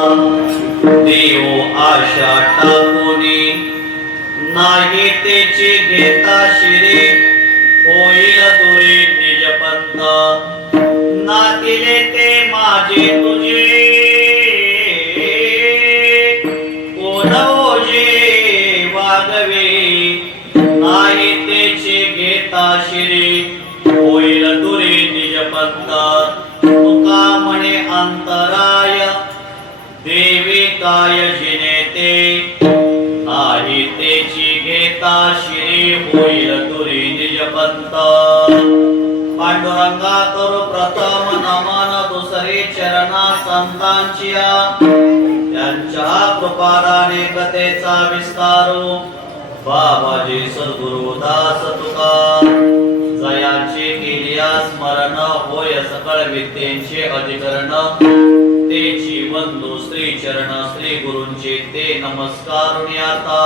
देव आशा टाकूनी नाही तेची घेता शिरी होईल दुरी निज पंत नातीले ते माझे तुझे कोण ओझे वागवे नाही तेची घेता शिरी होईल दुरी निज पंत तुका म्हणे अंतराय देवी काय जिनेते नाही तेची घेता शिरी होईल दुरी निज पंत पांडुरंगा करू प्रथम नमन दुसरे चरणा संतांचिया त्यांच्या कृपादाने कथेचा विस्तारू बाबाजी सद्गुरु दास तुका जयाचे केलिया स्मरण होय सकळ विद्येचे अधिकरण तेची वंदू श्री चरण श्री गुरूंचे ते नमस्कारुण्याता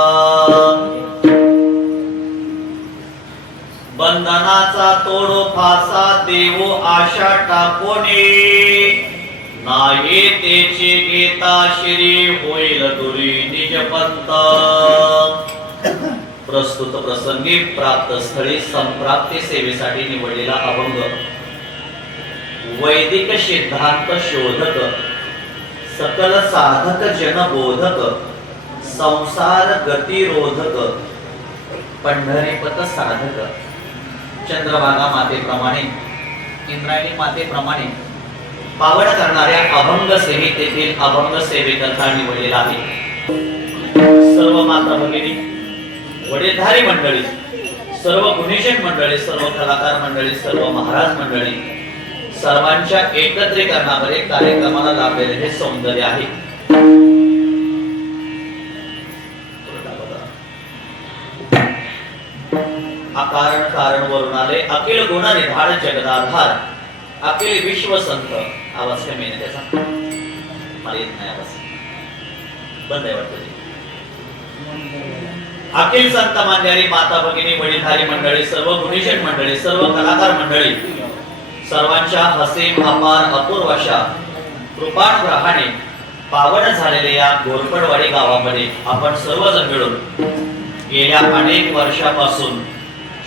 बंधनाचा तोडो फासा देव आशा टाकोने नाही तेची घेता शिरी होईल दुरी निज पंत प्रस्तुत प्रसंगी प्राप्त स्थळी संप्राप्ती सेवेसाठी निवडलेला अभंग वैदिक सिद्धांत शोधक सकल साधक जनबोधक संसार गतिरोधक पंढरीपत साधक चंद्रभागा मातेप्रमाणे इंद्रायणी मातेप्रमाणे पावन करणाऱ्या अभंग संहितेतील अभंग सेवेकरता निवडलेला आहे। सर्व माता भगिनी, वडीलधारी मंडळी, सर्व गुणीजन मंडळी, सर्व कलाकार मंडळी, सर्व महाराज मंडळी, सर्वांच्या एकत्रीकरणामध्ये कार्यक्रमाला लाभलेले हे सौंदर्य आहे। अकारण कारण वरून आले अखिल गुण निधान जगदाधार अखिल विश्व संत आवाज कमी आहे त्याचा मला येत नाही आवाज बंद आहे वाटतं अखिल संत मान्यारी माता भगिनी वडीलधारी मंडळी सर्व गुणीजन मंडळी सर्व कलाकार मंडळी सर्वांच्या हसीम अपार अपूर्व अशा कृपानुग्रहाने पावन झालेल्या या गोरपडवाडी गावामध्ये आपण सर्वजण मिळून गेल्या अनेक वर्षापासून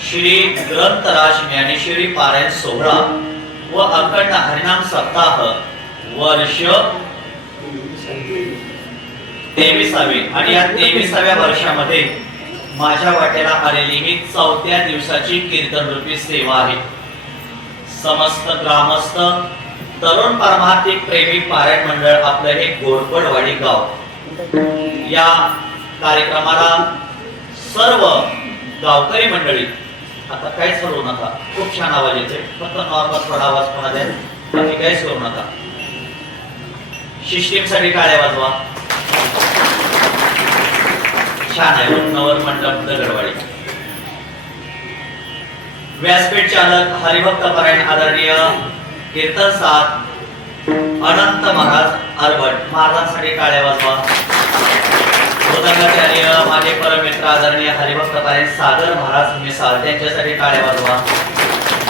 श्री ग्रंथराज ज्ञानेश्वरी पारायण सोहळा व अखंड हरिनाम सप्ताह वर्ष 23वे आणि या 23व्या वर्षामध्ये माझ्या वाटेला आलेली ही 4थ्या दिवसाची कीर्तन रूपी सेवा आहे। समस्त ग्रामस्थ तरुण पारमार्थिक प्रेमी पारायण मंडळ आपलं हे गोरपडवाडी गाव या कार्यक्रमाला सर्व गावकरी मंडळी आता काहीच करू नका, खूप छान आवाज येते, फक्त नॉर्मल थोडा आवाज पण द्या, बाकी काहीच करू नका। सिस्टीम साठी टाळ्या वाजवा, छान आहे। नवर मंडप दगडवाडी व्यासपीठ चालक हरिभक्त पारायण आदरणीय कीर्तन साथ अनंत महाराज अरबट महाराजांसाठी टाळ्या वाजवा। मृदंगाचार्य माझे परमित्र आदरणीय हरिभक्त पारायण सागर महाराज मिसाळ त्यांच्यासाठी टाळ्या वाजवा।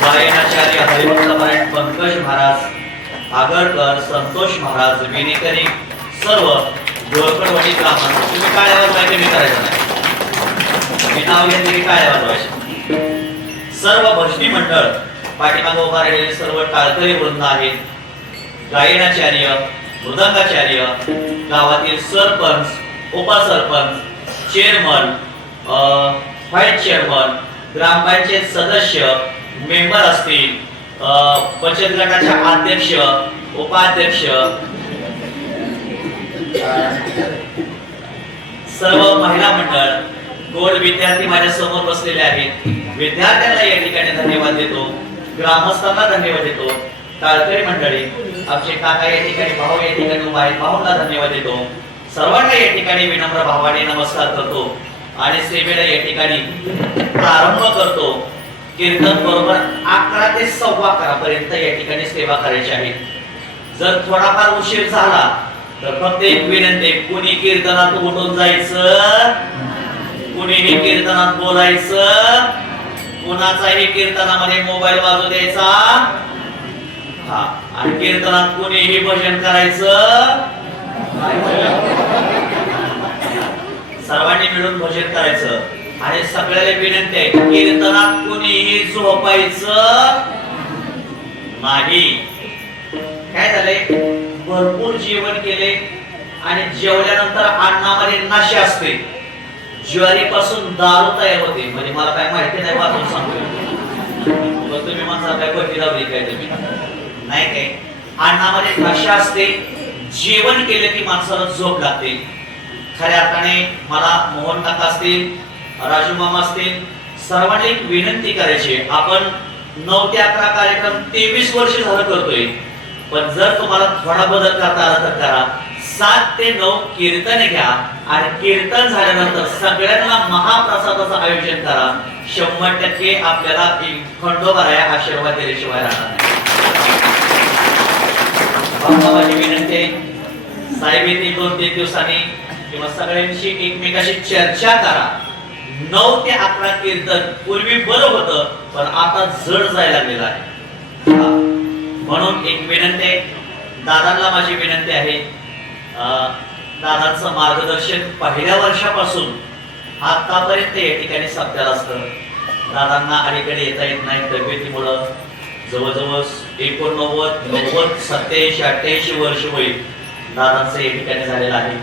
गायनाचार्य हरिभक्त पारायण पंकज महाराज आगरकर संतोष महाराज विनेकरी सर्व गोरपडवाडी ग्रामस्थ तुम्ही टाळ्या वाजवायचे मी करायचं नाही, मी नाव घेतले टाळ्या वाजवायचे। सर्व भजनी मंडळ पाठीमागे उभा राहिलेले सर्व टाळकरी वृंद आहेत, गायनाचार्य मृदंगाचार्य गावातील सरपंच उपसरपंच चेअरमन व्हाईस चेअरमन ग्रामपंचायत सदस्य मेंबर असतील बचत गटाच्या अध्यक्ष उपाध्यक्ष सर्व महिला मंडळ गोड विद्यार्थी माझ्या समोर बसलेले आहेत। विद्यार्थ्यांना या ठिकाणी धन्यवाद देतो, ग्रामस्थांना धन्यवाद देतो, टाळकरी मंडळी आमचे काका या ठिकाणी भाऊ या ठिकाणी उभा आहेत, भाऊंना धन्यवाद देतो। सर्वांना या ठिकाणी विनम्र भावाने नमस्कार करतो आणि सेवेला या ठिकाणी प्रारंभ करतो। कीर्तन बरोबर 11 ते 11:15 पर्यंत या ठिकाणी सेवा करायची आहे। जर थोडाफार उशीर झाला तर फक्त एक विनंती, कुणी कीर्तनात उठून जायचं, कुणीही कीर्तनात बोलायचं, कुणाचाही कीर्तनामध्ये मोबाईल वाजू द्यायचा हा, आणि कीर्तनात कुणीही भजन करायचं मिळून भजन करायचं आणि सगळ्याला विनंती आहे कीर्तनात कोणीही झोपायचं नाही. काय झालंय भरपूर जेवण केले आणि जेवल्यानंतर अन्नामध्ये नशे असते. ज्वारीपासून दारू तयार होते म्हणजे मला काय माहिती नाही वाचून सांगतो तुम्ही माणसा काय पट्टी लावली काय तुम्ही नाही काय अन्नामध्ये नशा असते. जेवण केलं की माणसाला झोप लागते. खऱ्या अर्थाने मला मोहन काका असतील राजू मामा असतील सर्वांनी एक विनंती करायची. आपण 9 ते 11 कार्यक्रम 23 वर्ष झालं करतोय पण जर तुम्हाला थोडा बदल करता आला तर करा. 7 ते 9 कीर्तन घ्या आणि कीर्तन झाल्यानंतर सगळ्यांना महाप्रसादाचं आयोजन करा. 100% आपल्याला खंडोबाराया आशीर्वाद दिल्याशिवाय राहणार नाही. माझी विनंती आहे साहेब येथे 2-3 दिवसांनी किंवा सगळ्यांशी एकमेकाशी चर्चा करा. 9 ते 11 कीर्तन पूर्वी बरं होतं पण आता जड जायला लागलेलं आहे. म्हणून एक विनंती आहे दादांना माझी विनंती आहे दादांचं मार्गदर्शन पहिल्या वर्षापासून आतापर्यंत या ठिकाणी सध्याला असतं. दादांना अलीकडे येता येत नाही तब्येतीमुळं. जवळजवळ 89, 90, 87, 88 वर्ष होईल दादांचं या ठिकाणी झालेलं आहे.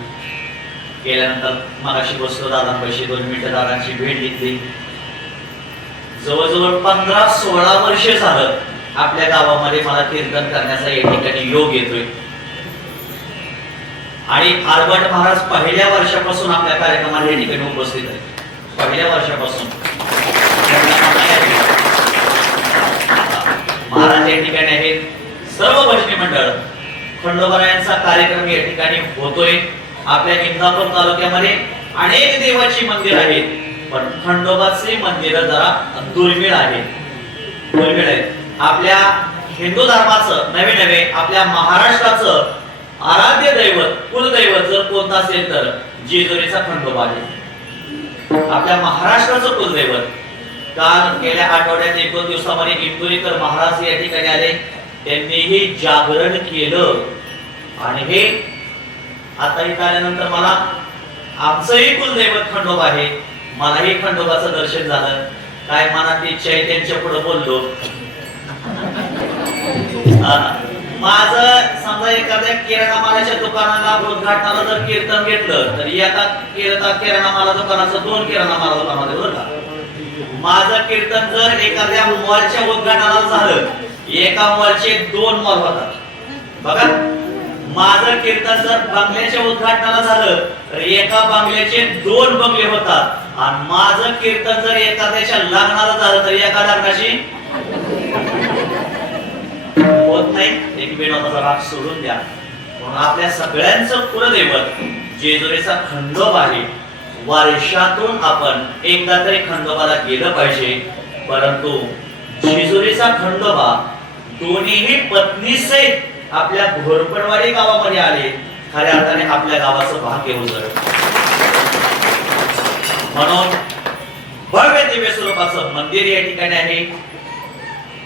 गेल्यानंतर मगाशी बसलो दादांपाशी 2 मिनिटं दादांची भेट घेतली. जवळजवळ 15-16 वर्ष झालं आपल्या गावामध्ये मला कीर्तन करण्याचा या ठिकाणी योग येतोय आणि आरबट महाराज पहिल्या वर्षापासून आपल्या कार्यक्रमाला या ठिकाणी उपस्थित आहेत. पहिल्या वर्षापासून महाराज या ठिकाणी आहेत. सर्व भजनी मंडळ खंडोबारायांचा कार्यक्रम या ठिकाणी होतोय. आपल्या इंदापूर तालुक्यामध्ये अनेक देवाची मंदिर आहेत पण खंडोबाचे मंदिर जरा दुर्मिळ आहेत. आपल्या हिंदू धर्माचं नवे आपल्या महाराष्ट्राचं आराध्य दैवत कुलदैवत जर कोणतं असेल तर जेजुरीचा खंडोबा आहे. आपल्या महाराष्ट्राचं कुलदैवत. काल गेल्या आठवड्यात 1-2 दिवसामध्ये इंदुरीकर महाराज या ठिकाणी आले. त्यांनीही जागरण केलं आणि हे आता इथं आल्यानंतर मला आमचंही कुलदैवत खंडोबा आहे. मलाही खंडोबाचं दर्शन झालं. काय मनात इच्छा आहे त्यांच्या पुढे बोललो. माझं समजा एखाद्या किराणा मालाच्या दुकानाला उद्घाटनाला जर कीर्तन घेतलं तर एका किराणा माला दुकानाचं 2 किराणा माला दुकानामध्ये बरं का. माझं कीर्तन जर एखाद्या मॉलच्या उद्घाटनाला झालं एका मॉलचे 2 मॉल होतात बघा. माझं कीर्तन जर बंगल्याच्या उद्घाटनाला झालं तर एका बंगल्याचे 2 बंगले होतात आणि माझं कीर्तन जर एखाद्याच्या लग्नाला झालं तर एका लग्नाची होत नाही. एक विनोदाचा राग सोडून द्या. म्हणून आपल्या सगळ्यांचं कुलदैवत जेजुरीचा खंडोबा आहे. वर्षातून आपण एकदा तरी खंडोबाला गेलं पाहिजे. परंतु जेजुरीचा खंडोबा दोन्हीही पत्नीसहित आपल्या घोरपडवाडी गावामध्ये आले. खऱ्या अर्थाने आपल्या गावाचं भाग्य उजळलं. म्हणून भव्य दिव्य स्वरूपाचं मंदिर या ठिकाणी आहे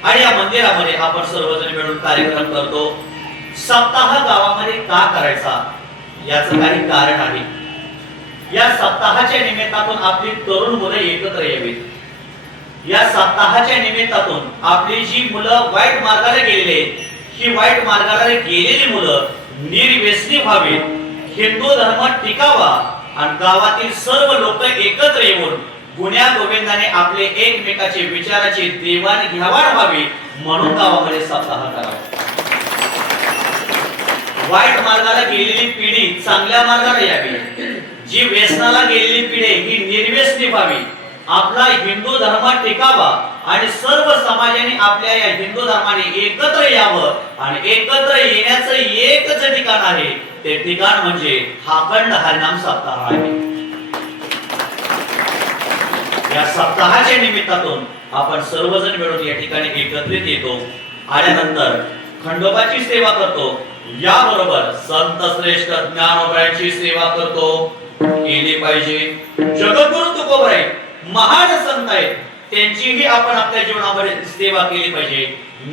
आणि या मंदिरामध्ये आपण सर्वजण मिळून कार्यक्रम करतो. सप्ताह गावामध्ये का करायचा याचं काही कारण आहे. या सप्ताहाच्या निमित्तातून आपली तरुण मुलं एकत्र यावीत. या सप्ताहाच्या निमित्तातून आपली जी मुलं वाईट मार्गाला गेलेली ही वाईट मार्गाला गेलेली मुलं निर्व्यसनी व्हावीत. हिंदू धर्म टिकावा आणि गावातील सर्व लोक एकत्र येऊन गुण्या गोविंदाने आपले एकमेकाचे विचाराची देवाणघेवाण व्हावी म्हणून गावामध्ये सप्ताह करावा. वाईट मार्गाला गेलेली पिढी चांगल्या मार्गाला यावी. जी व्यसनाला गेलेली पिढी ही निर्व्यसनी व्हावी. आपला हिंदू धर्म टिकावा आणि सर्व समाजाने आपल्या या हिंदू धर्माने एकत्र यावं आणि एकत्र येण्याचं एकच ठिकाण आहे. ते ठिकाण म्हणजे हा अखंड हरिनाम सप्ताह आहे. या सप्ताहाच्या निमित्तातून आपण सर्वजण मिळून या ठिकाणी एकत्रित येतो. आल्यानंतर खंडोबाची सेवा करतो. याबरोबर संत श्रेष्ठ ज्ञानोबांची सेवा करतो. केली पाहिजे. जगद्गुरु तुकोबराय महान संत आहेत त्यांचीही आपण आपल्या जीवनामध्ये सेवा केली पाहिजे.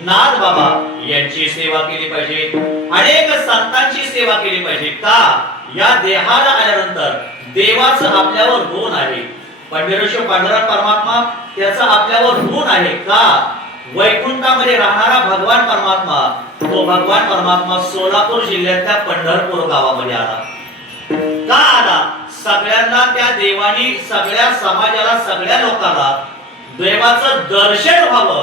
नाथ बाबा यांची सेवा केली पाहिजे. अनेक संतांची सेवा केली पाहिजे. का या देहाला आल्यानंतर देवाचं आपल्यावर ऋण आहे. पंढरीश्वर पांडुरंग परमात्मा त्याचा आपल्यावर ऋण आहे का? वैकुंठामध्ये राहणारा भगवान परमात्मा, तो भगवान परमात्मा सोलापूर जिल्ह्यातल्या पंढरपूर गावामध्ये आला. का आला? सगळ्यांना त्या देवानी, सगळ्या समाजाला, सगळ्या लोकांना देवाचं दर्शन व्हावं.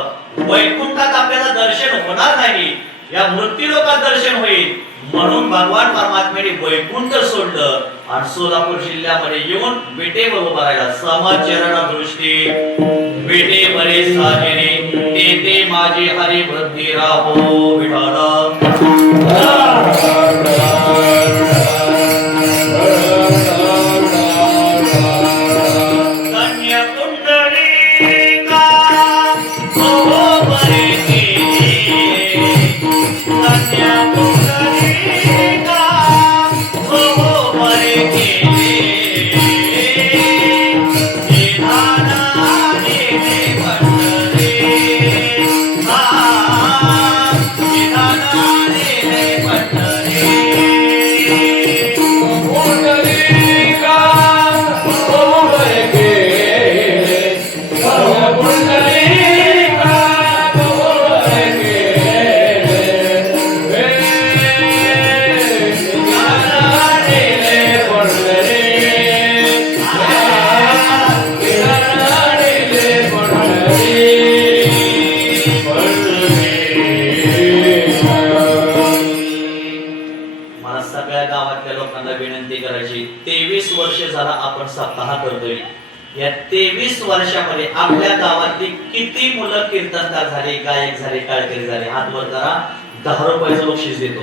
वैकुंठात आपल्याला दर्शन होणार नाही, या मृत्यू लोकात दर्शन होईल, म्हणून भगवान परमात्म्याने वैकुंठ सोडलं आणि सोलापूर जिल्ह्यामध्ये येऊन विटेवर उभा राहिला. समचरण दृष्टी विटे बरे साजरे, तेथे माझे हरी वृद्धी राहो विठाला. आपण सप्ताह करतोय. या 23 वर्षामध्ये आपल्या गावातली किती मुलं कीर्तनकार झाले, गायक झाले, काळकरी झाले? हात वर करा. 10 रुपयाचं बक्षीस देतो.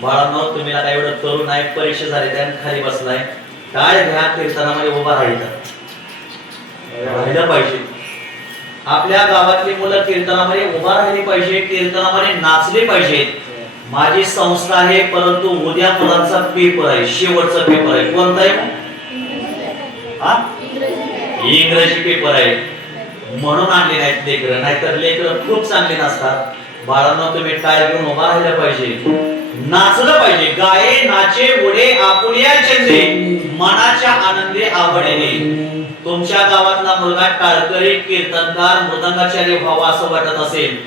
बाळांनो, तुम्ही आता एवढं तरुण आहे, परीक्षा झाली त्याने खाली बसलाय, काय घ्या, कीर्तनामध्ये उभा राहिलं पाहिजे. आपल्या गावातली मुलं कीर्तनामध्ये उभा राहिली पाहिजे, कीर्तनामध्ये नाचले पाहिजेत. माझी संस्था आहे, परंतु उद्या मुलांचा पेपर आहे, शेवटचा पेपर आहे. कोणता आहे? इंग्रजी पेपर आहे, म्हणून आणले नाहीत लेकरं, नाहीतर लेकरं खूप चांगले नसतात. बाळांनो, तुम्ही टाळ्या घेऊन उभा राहिलं पाहिजे, नाचलं पाहिजे. गाये नाचे उडे आपुल्या चंद्रे, मनाच्या आनंदे आवडले. तुमच्या गावातला मुलगा टाळकरी, कीर्तनकार, मृदंगाचार्य व्हावा असं वाटत असेल,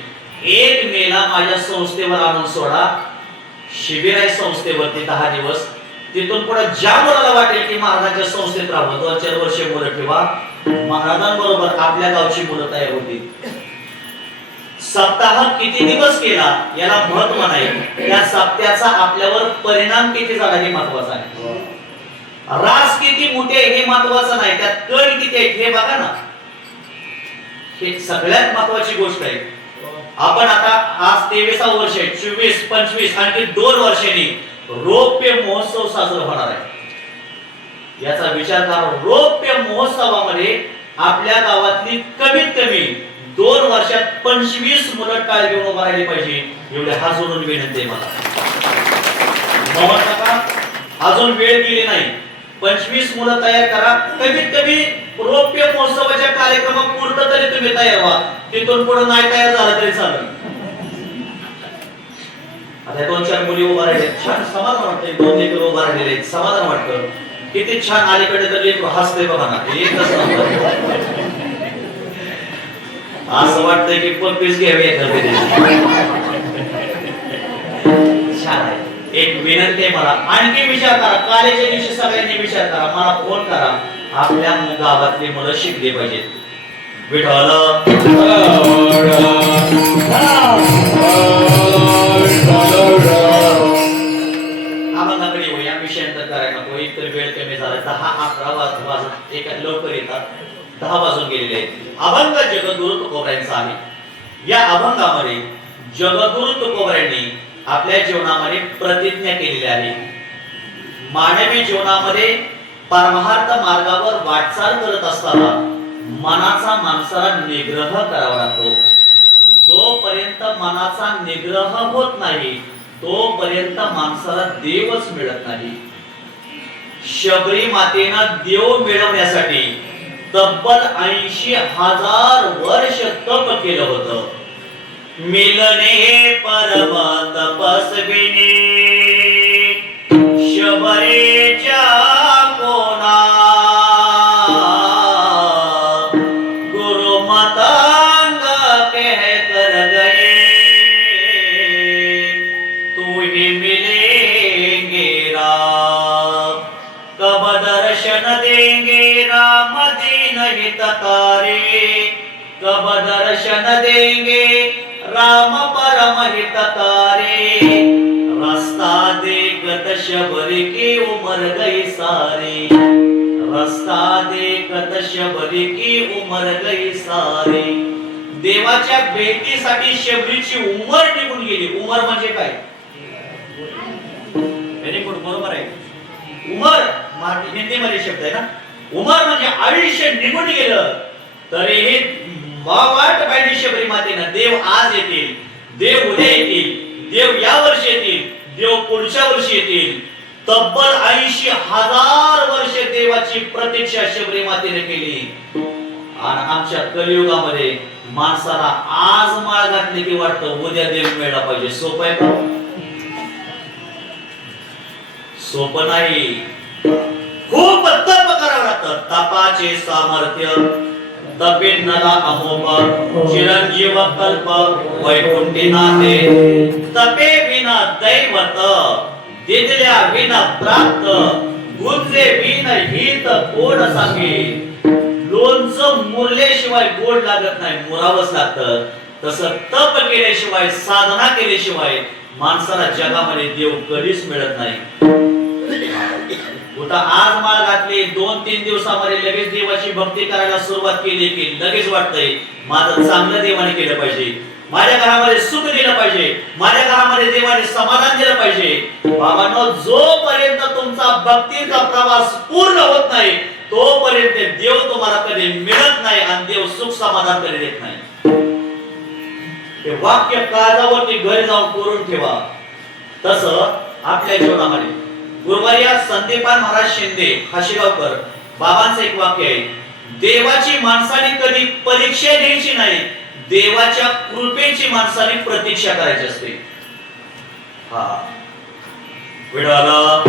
1 मेला माझ्या संस्थेवर आणून सोडा. शिबिर आहे संस्थेवरती 10 दिवस. तिथून पुढे ज्या मुलाला वाटेल की महाराजांच्या संस्थेत राहावं, 2-4 वर्ष मुलं ठेवा, महाराजांबरोबर आपल्या गावची मुलं तयार होतील. सप्ताह किती दिवस केला याला महत्व नाही, या सप्त्याचा आपल्यावर परिणाम किती झाला हे महत्वाचं आहे. रास किती मोठे हे महत्वाचं नाही, त्यात कण किती आहे हे बघा ना, हे सगळ्यात महत्वाची गोष्ट आहे. आपण आता आज 23वा वर्ष आहे, 24, 25 आणखी 2 वर्षांनी रौप्य महोत्सव साजरा होणार आहे. याचा विचार करा. रौप्य महोत्सवामध्ये आपल्या गावातली कमीत कमी 2 वर्षात 25 मुलं टाळ घेऊन उभा राहिली पाहिजे, एवढे हात जोडून विनंती आहे मला. अजून वेळ गेली नाही, 25 मुलं तयार करा. कमीत कमी रौप्य महोत्सवाच्या कार्यक्रमापुरतं तरी तुम्ही तयार व्हा. तिथून पुढे नाही तयार झालं तरी चालेल. आता 2-4 मुली उभा राहिले, छान समाधान वाटतंय. 2 लेकरं उभा राहिलेले, समाधान वाटतं. किती छान अलीकडे तर लेकरं हसते बघा ना, एकच असं वाटतंय की पप्पीच घ्यावी एखादी. छान आहे. एक विनंती आहे मला, आणखी विचार करा. कालेच्या दिवशी सगळ्यांनी विचार करा, मला फोन करा. आपल्या गावातली मुलं शिकले पाहिजेत. विठ्ठल अभंगाकडे येऊ. या विषयांतर करायला नको, इतर वेळ कमी झाला. 10-11 वाजून एका लवकर येतात, 10 वाजून गेलेले आहेत. अभंग जगद्गुरु तुकोबरायांचा आहे. या अभंगामध्ये जगद्गुरु तुकोबरायांनी आपल्या जीवनामध्ये प्रतिज्ञा केलेली आहे. मानवी जीवनामध्ये परमार्थ मार्गावर वाटचाल करत असताना मनाचा माणसाला निग्रह करावा लागतो. जोपर्यंत मनाचा निग्रह होत नाही तोपर्यंत माणसाला देवच मिळत नाही. शबरी मातेनं देव मिळवण्यासाठी तब्बल 80,000 वर्ष तप केलं होतं. मिलने परम तपस्विनी शबरी मिलेंगे राम, कब दर्शन देंगे राम दीन हितकारी, कब दर्शन देंगे राम परम हितकारी, रास्ता देखत शबर की उमर गई सारी, रास्ता देखत शबर की उमर गई सारी. देवाच्या भेटीसाठी शबरीची उमर निघून गेली. उमर म्हणजे काय? व्हेरी गुड, बरोबर आहे. उमर मराठी हिंदीमध्ये शब्द आहे ना. उमर म्हणजे आयुष्य निघून गेलं तरीही वाट पाहिली शबरी मातेनं. देव आज येतील, देव उद्या येतील, देव या वर्षी येतील, देव पुढच्या वर्षी येतील. तब्बल 80,000 वर्ष देवाची प्रतीक्षा शबरी मातेने केली. आणि आमच्या कलियुगामध्ये माणसाला आज माळ घातली की वाटतं उद्या देव मिळाला पाहिजे. सोपं आहे का? सोपं नाही. खूप तप करावं लागतं. तपाचे सामर्थ्य तपेन्नला अमोघ चिरंजीव कल्प वैकुंठी नाते, तपे विना दैवत दिदल्या विना प्राप्त, गुंजे विन हित कोण सांगे. लोणचं मुरल्याशिवाय गोड लागत नाही, मुरावंच लागतं. तसं तप केल्याशिवाय, साधना केल्याशिवाय माणसाला जगामध्ये देव कधीच मिळत नाही. उता आज माळ घातली, 2-3 दिवसामध्ये लगेच देवाची भक्ती करायला सुरुवात केली की लगेच वाटतंय माझं चांगलं देवाने केलं पाहिजे, माझ्या घरामध्ये सुख दिलं पाहिजे, माझ्या घरामध्ये देवाने समाधान दिलं पाहिजे. बाबांनो, जोपर्यंत तुमचा भक्तीचा प्रवास पूर्ण होत नाही तोपर्यंत देव तुम्हाला कधी मिळत नाही आणि देव सुख समाधान कधी देत नाही. हे वाक्य काळजावरती घरी जाऊन करून ठेवा. तसं आपल्या जीवनामध्ये गुरुवार्या संदीपान महाराज शिंदे हाशीगावकर बाबांचं एक वाक्य आहे, देवाची माणसाने कधी परीक्षा घ्यायची नाही, देवाच्या कृपेची माणसाने प्रतीक्षा करायची असते. हा विडाला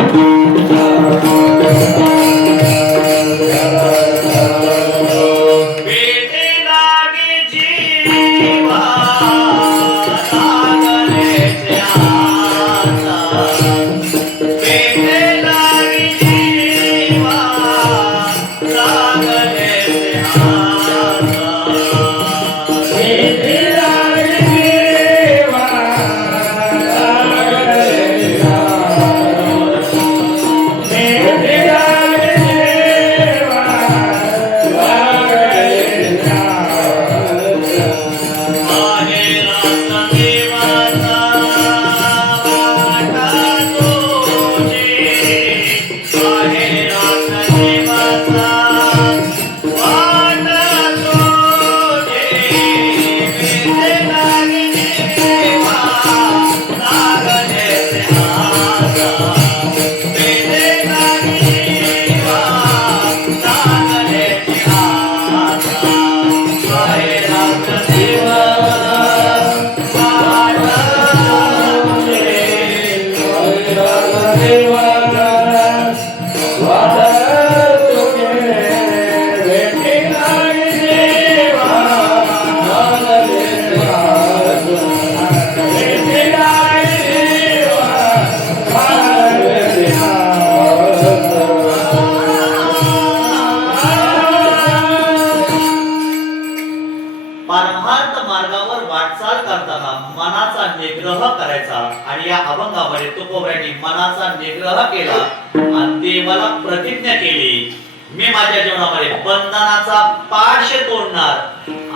मनाचा निग्रह केला आणि देवाला प्रतिज्ञा केली, मी माझ्या जीवनामध्ये बंधनाचा पाश तोडणार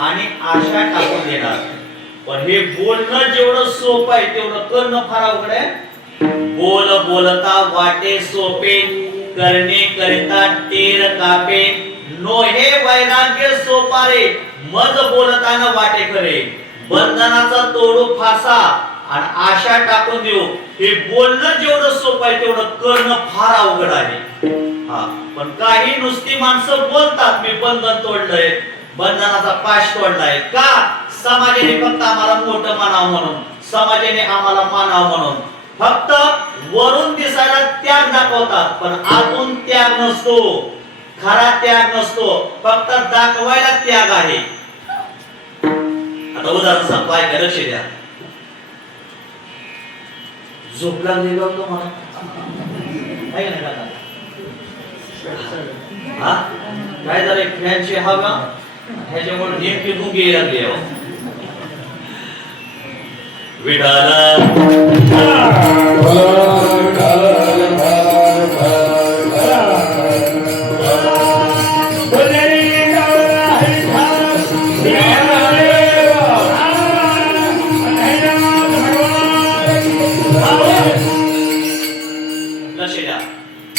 आणि आशा टाकून देणार. पण हे बोलणं जेवढं सोपं आहे तेवढं करणं फार अवघड आहे. बोल बोलता वाटे सोपे, करणे करिता टेर कापे, नोहे वैराग्य सोपारे, मज बोलताना वाटे करे. बंधनाचा तोडू फासा आणि आशा टाकून देऊ, हे बोलणं जेवढं सोपं आहे तेवढं करणं फार अवघड आहे. हा, पण काही नुसती माणसं बोलतात मी बंधन तोडलंय, बंधनाचा पाश तोडलाय. का? समाजाने फक्त आम्हाला मोठं मानावं म्हणून, समाजाने आम्हाला मानावं म्हणून. फक्त वरून दिसायला त्याग दाखवतात पण आतून त्याग नसतो, खरा त्याग नसतो, फक्त दाखवायला त्याग आहे. आता उदाहरण सांगतो, ऐका, लक्ष द्या. झोप लागली का तुम्हाला? आहे का नाही? हा काय झालंय? फॅनची हवा ह्याच्यामुळे नेमकी गुंगी लागली आहे.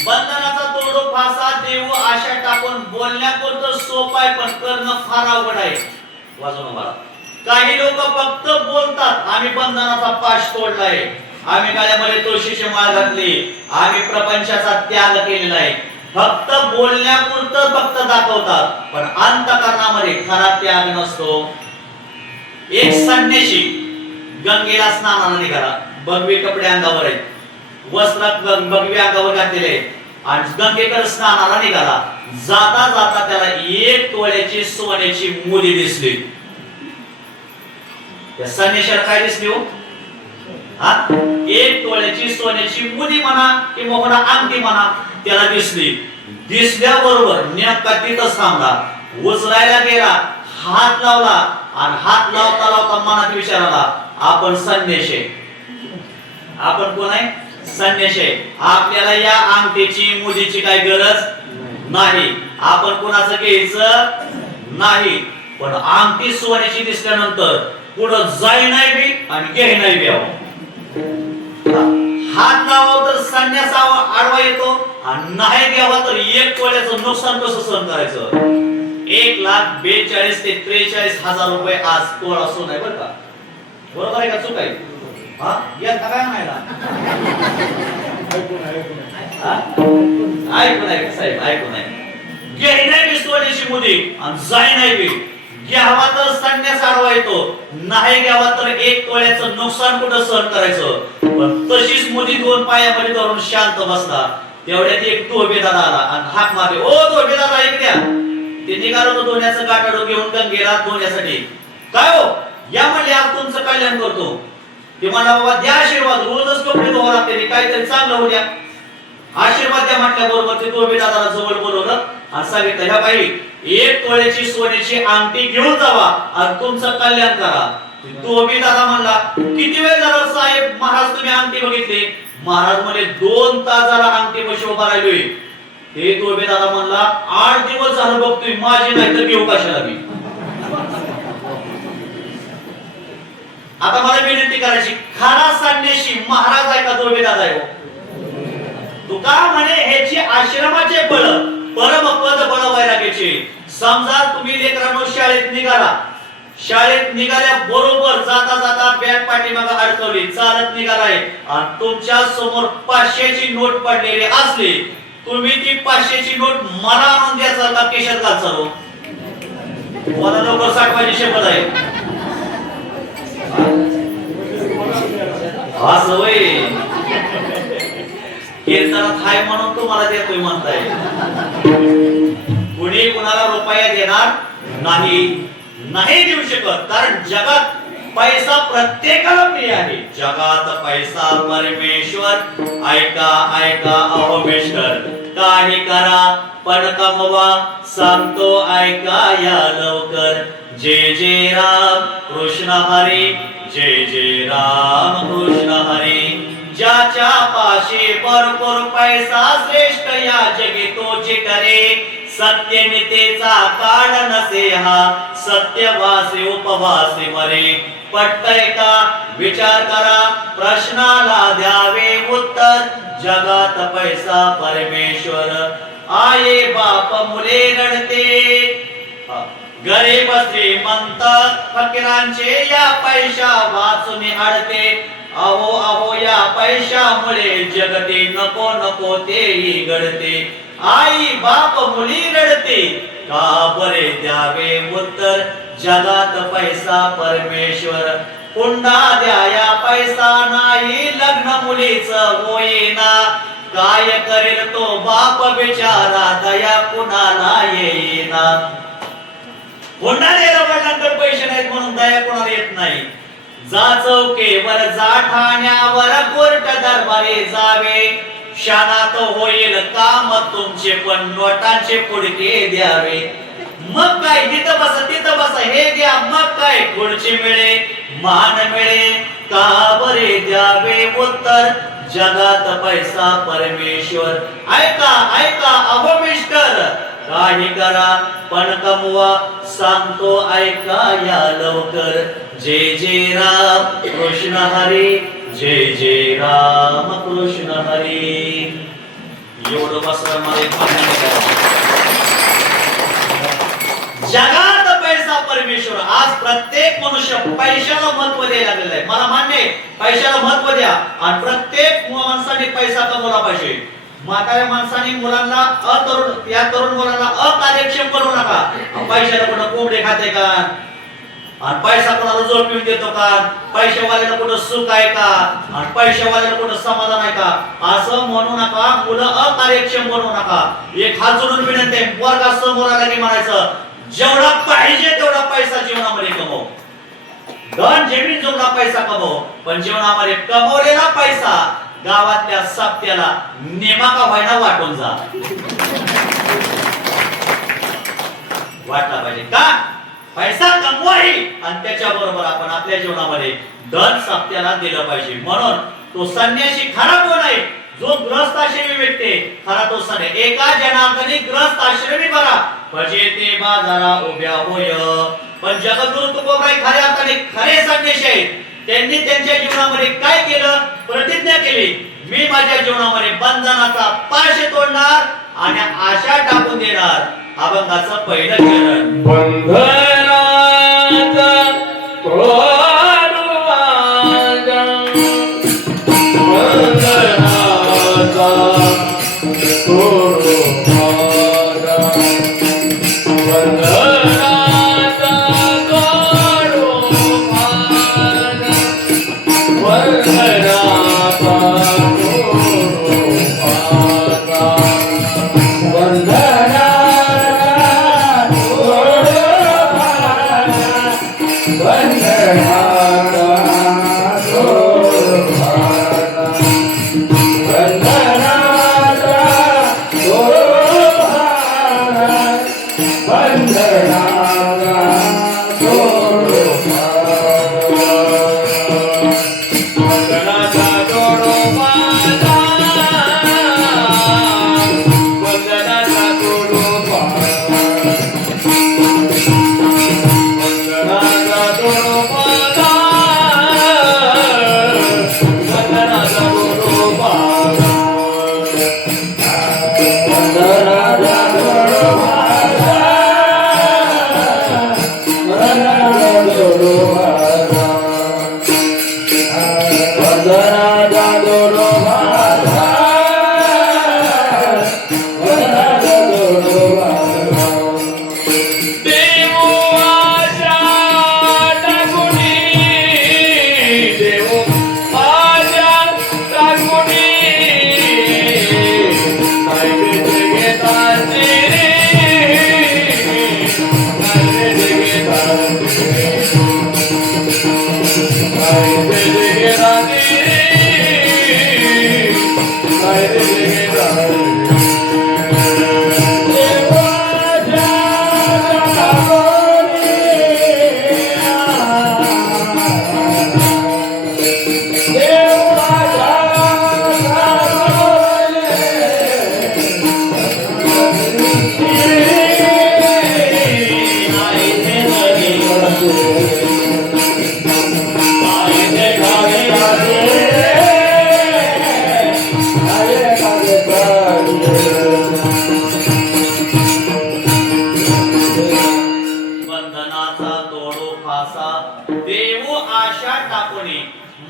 बंधनाचा तोडो फासा देऊ आशा टाकून बोलण्यापुरतं सोपं आहे, पण करणं फार अवघड आहे. वाजवून मला काही लोक फक्त बोलतात आम्ही बंधनाचा पाश तोडलाय, आम्ही गळ्यामध्ये तुळशीची माळ घातली, आम्ही प्रपंचाचा त्याग केलेला आहे. फक्त बोलण्यापुरतं फक्त दाखवतात, पण अंतःकरणामध्ये खरा त्याग नसतो. एक संन्यासी गंगेला स्नानाला निघाला, भगवे कपडे अंगावर आहेत, वस्त्रात भगवे अंगावर घातलेले आहेत आणि गंगेकडे स्नानाला निघाला. जाता जाता त्याला 1 तोळ्याची सोन्याची मुदी दिसली. त्या संन्याशाला काय दिसली हो? हा 1 तोळ्याची सोन्याची मुदी म्हणा किंवा म्हणा अंगठी म्हणा, त्याला दिसली. दिसल्याबरोबर नेमका तिथंच थांबला, उचलायला गेला, हात लावला आणि हात लावता लावता मनात विचार आला, आपण संन्याशी आहे. आपण कोण आहे? संन्याशी आहे. आपल्याला या अंगठीची मुदीची काही गरज नाही, आपण कोणाचं घ्यायचं नाही. पण अंगठी सोन्याची दिसल्यानंतर पुढं जाई नाही बी आणि घे नाही बी. हात लावा तर संन्यास आडवा येतो आणि नाही घ्यावा तर 1 तोळ्याचं नुकसान कसं सहन करायचं? 1,42,000 ते 43,000 रुपये आज तोळा सोनं आहे बरं का. बरोबर आहे का चूक आहे? हा यांना काय म्हणायला? ऐकून आहे साहेब, ऐकून आहे. घे नाही बी सोन्याची मुदी आणि जाई नाही बी. घ्यावा तर संन्यास आडवा येतो, नाही घ्यावा तर 1 तोळ्याचं नुकसान कुठं सहन करायचं? पण तशीच मुदी 2 पायामध्ये धरून शांत बसला. तेवढ्यात एक धोबेदार आला आणि हाक मारले, ओ धोबेदार ऐक द्या. ते निघालो तो धोण्याचं काटाडो घेऊन गंगेला धोण्यासाठी. काय हो? या म्हणले आज तुमचं कल्याण करतो. ते म्हणला, बाबा द्या आशीर्वाद, रोजच कपडे धुवा लागते, काहीतरी चांगलं होऊ द्या. आशीर्वाद द्या म्हटल्याबरोबर ते धोबेदाराला जवळ बोलवलं आणि सांगितलं, ह्या बाई 1 तोळ्याची सोन्याची अंगठी घेऊन जावा आणि तुमचं कल्याण करा. धोबेदारा म्हणला, किती वेळ झाला साहेब महाराज तुम्ही अंगठी बघितली? महाराज म्हणे 2 तास झाला अंगठी बशी उभा राहिलोय. ते धोबेदारा म्हणला, 8 दिवस झालं बघतोय, माझी नाही तर घेऊ कशाला मी? आता मला विनंती करायची, खरा संन्याशी महाराज आहे का धोबेदार आहे? तुका म्हणे ह्याची आश्रमाचे बळ, परमपद बळ वैराग्याचे. समजा तुम्ही लेकरांनो शाळेत निघाला, शाळेत निघाल्या बरोबर जाता जाता बॅग पाठीमागे अडकवली, चालत निघालाय आणि तुमच्या समोर 500ची नोट पडलेली असली, तुम्ही ती 500ची नोट मला आणून द्यायचा का केशात घालचा? मला लवकर साठवायची शपथ आहे. हा सवय कीर्तनात हाय म्हणून तुम्हाला देतोय म्हणताय. कुणी कुणाला रुपया देणार नाही, नाही देऊ शकत. कारण जगात पैसा प्रत्येकाला प्रिय आहे. जगात पैसा परमेश्वर, ऐका ऐका अहोमेश्वर. काही करा पण कमवा, सांगतो ऐका या लवकर. जय जय राम कृष्ण हरी, जय जय राम कृष्ण हरी. ज्याच्या पाशी भरपूर पैसा श्रेष्ठ या जगी तोची करे. सत्यनितेचा काळ नसे हा, सत्यवासी उपवासी मरे. पटतय का विचार करा, प्रश्नाला द्यावे उत्तर. जगात पैसा परमेश्वर, आई बाप मुले रडते. गरीब श्रीमंत फकीरांचे या पैशा वाचून अडते. अहो अहो या पैशामुळे जगते नको नको तेही घडते. आई बाप मुली रडते, का बरे द्यावे उत्तर. जगात पैसा परमेश्वर, पुन्हा द्याया पैसा नाही. लग्न मुलीच होईना, काय करेल तो बाप बिचारा. दया कुणाला येईना. पुन्हा द्यायला वडिलांकडे पैसे नाहीत म्हणून दया कुणाला येत नाही. जा चौकेवर जा ठाण्यावर कोर्ट दरबारी जावे शानात होईल काम तुमचे पण नोटांचे पुडके द्यावे मग काय तिथं बस हे घ्या मग काय पुढचे मिळे मान मिळे का बरे द्यावे उत्तर जगात पैसा परमेश्वर ऐका ऐका अहो मिस्टर काही करा पण कमवा सांगतो ऐका या लवकर जय जय राम कृष्ण हरी जय जय राम कृष्ण हरी एवढं बसलं मध्ये जगात पैसा परमेश्वर आज प्रत्येक मनुष्य पैशाला महत्व द्यायला लागलेला आहे मला मान्य आहे पैशाला महत्व द्या आणि प्रत्येक माणसाने पैसा कमवला पाहिजे म्हाताऱ्या माणसाने मुलांना तरुण मुलांना अकार्यक्षम करू नका पैशाला कुठं कोंबडे खाते का आणि पैसा कोणाला जोड पिऊन देतो का पैशावाल्याला कुठं सुख आहे का आणि पैशावाल्याला कुठं समाधान आहे का असं म्हणू नका मुलं अकार्यक्षम बनवू नका एक हात जोडून विनंती आहे वर्गा समोर आला की म्हणायचं जेवढा पाहिजे तेवढा पैसा जीवनामध्ये कमव धन जमीन जेवढा पैसा कमव पण जीवनामध्ये कमवलेला पैसा गावातल्या सप्त्याला नेमाका व्हायला वाटून जा वाटला पाहिजे का पैसा कमवाही आणि त्याच्याबरोबर आपण आपल्या जीवनामध्ये धन सप्त्याला दिलं पाहिजे म्हणून तो संन्यासी खरा कोण आहे जो ग्रस्त आश्रमी व्यक्ती खरा तो सने एका जनार्दनी ग्रस्त आश्रमी बरा भजे ते बाजारा उभ्या होय पण जगद्गुरु तुकोबाई खऱ्या अर्थाने खरे संन्यासी आहेत त्यांनी त्यांच्या जीवनामध्ये काय केलं प्रतिज्ञा केली मी माझ्या जीवनामध्ये बंधनाचा पाश तोडणार आणि आशा टाकून देणार अभंगाचं पहिलं चरण बंधनाचा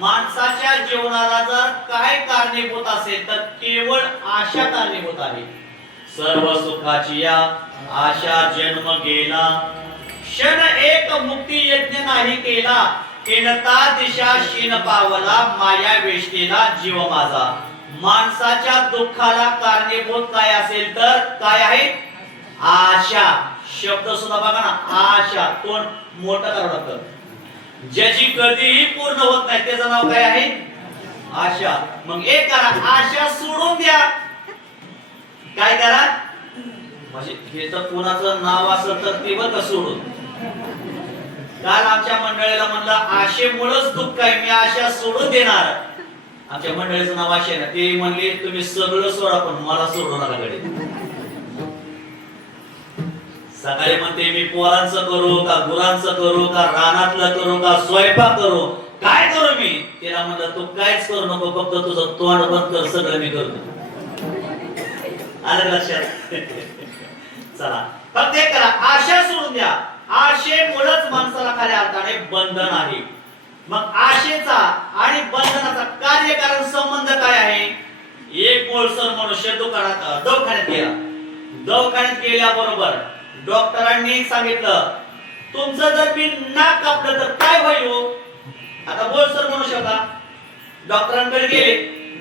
माणसाच्या जीवनाला जर काय कारणीभूत असेल तर केवळ आशा कारणीभूत आहे सर्व सुखाची या आशा जन्म गेला क्षण एक मुक्ती यज्ञ नाही केला किणता दिशा शीन पावला माया वेष्टीला जीव माझा माणसाच्या दुःखाला कारणीभूत काय असेल तर काय आहे आशा शब्द सुद्धा बघा ना आशा कोण मोठं करावं लागतं ज्याची कधीही पूर्ण होत नाही त्याचं नाव काय आहे? आशा. मग एक करा, आशा सोडून द्या. काय करा? म्हणजे हे तर कोणाचं नाव असेल तर ते बघा सोडून. काल आमच्या मंडळीला म्हणलं आशेमुळेच दुःख आहे, मी आशा सोडून देणार. आमच्या मंडळीचं नाव आशा ना, ते म्हणले तुम्ही सगळं सोडा पण मला सोडू नका कडे. सकाळी म्हणते मी पोरांचं करू का, गुरांचं करू का, रानातलं करू का, स्वयंपाक करू, काय करू मी? तिला म्हणलं तू काहीच करू नको, फक्त तुझं तोंड बंद कर, सगळं मी करतो. आलं लक्षात? चला फक्त एक करा, आशा सोडून द्या. आशेमुळेच माणसाला खऱ्या अर्थाने बंधन आहे. मग आशेचा आणि बंधनाचा कार्यकारण संबंध काय आहे? एक मोळसर मनुष्य दवाखान्यात गेला. दवाखान्यात गेल्याबरोबर डॉक्टरांनी सांगितलं तुमचं जर मी नाक कापलं तर काय होईल? आता मोळसर मनुष्य होता, डॉक्टरांकडे गेले.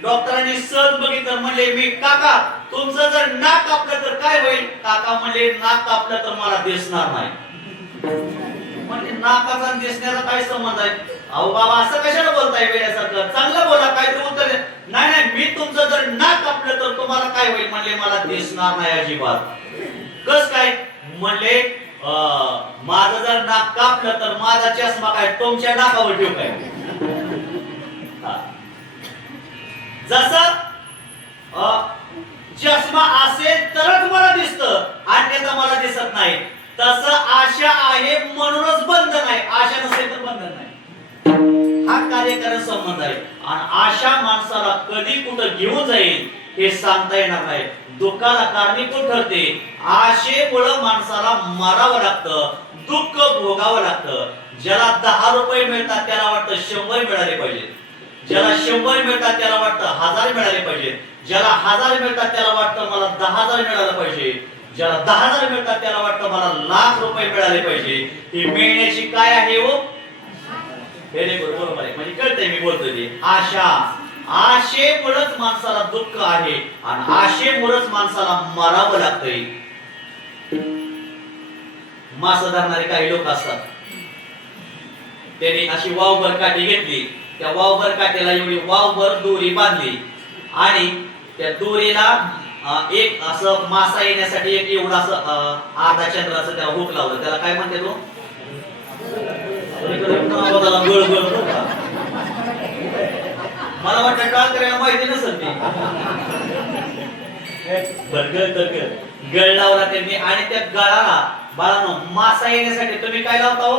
डॉक्टरांनी सहज बघितलं, म्हणले मी काका तुमचं जर नाक कापलं तर काय होईल? काका म्हणले नाक कापलं तर मला दिसणार नाही. म्हणजे नाकाचा दिसण्याचा काय संबंध आहे? अहो बाबा असं कशाला बोलताय वेड्यासारखं? चांगलं बोला, काहीतरी उत्तर द्या. नाही नाही, मी तुमचं जर नाक कापलं तर तुम्हाला काय होईल? म्हणले मला दिसणार नाही अजिबात. कस काय? म्हणले माझं जर नाक कापलं तर माझा चष्मा काय तुमच्या नाकावर ठेवू काय? जसं चष्मा असेल तरच मला दिसतं, अन्यथा मला दिसत नाही. तसं आशा आहे म्हणूनच बंधन आहे, आशा नसेल तर बंधन नाही. हा कार्यकारण संबंध आहे. आणि आशा माणसाला कधी कुठं घेऊन जाईल हे सांगता येणार नाही. दुःखाला कारणीभूत ठरते. आशेमुळे माणसाला मारावं लागतं, दुःख भोगावं लागतं. ज्याला 10 रुपये मिळतात त्याला वाटतं 100 मिळाले पाहिजे. ज्याला 100 मिळतात त्याला वाटतं 1000 मिळाले पाहिजे. ज्याला 1000 मिळतात त्याला वाटतं मला 10,000 मिळालं पाहिजे. ज्याला 10,000 मिळतात त्याला वाटतं मला लाख रुपये मिळाले पाहिजे. ही मिळण्याची काय आहे हो? हे बरोबर आहे, म्हणजे कळतंय मी बोलतोय ते. आशा, आशेमुळेच माणसाला दुःख आहे आणि आशेमुळेच माणसाला मरावं लागतंय. मासे धरणारे काही लोक असतात, त्यांनी अशी वावभर काठी घेतली, त्या वावभर काठीला एवढी वावभर दोरी बांधली आणि त्या दोरीला एक असं मासा येण्यासाठी एक एवढा असं अर्धा चंद्राचं त्याला हुक लावलं. त्याला काय म्हणते तो? मला वाटतं टाळ करायला माहिती नसेल ती. गळ लावला त्यांनी आणि त्या गळाला बाळांनो मासा येण्यासाठी तुम्ही काय लावता हो?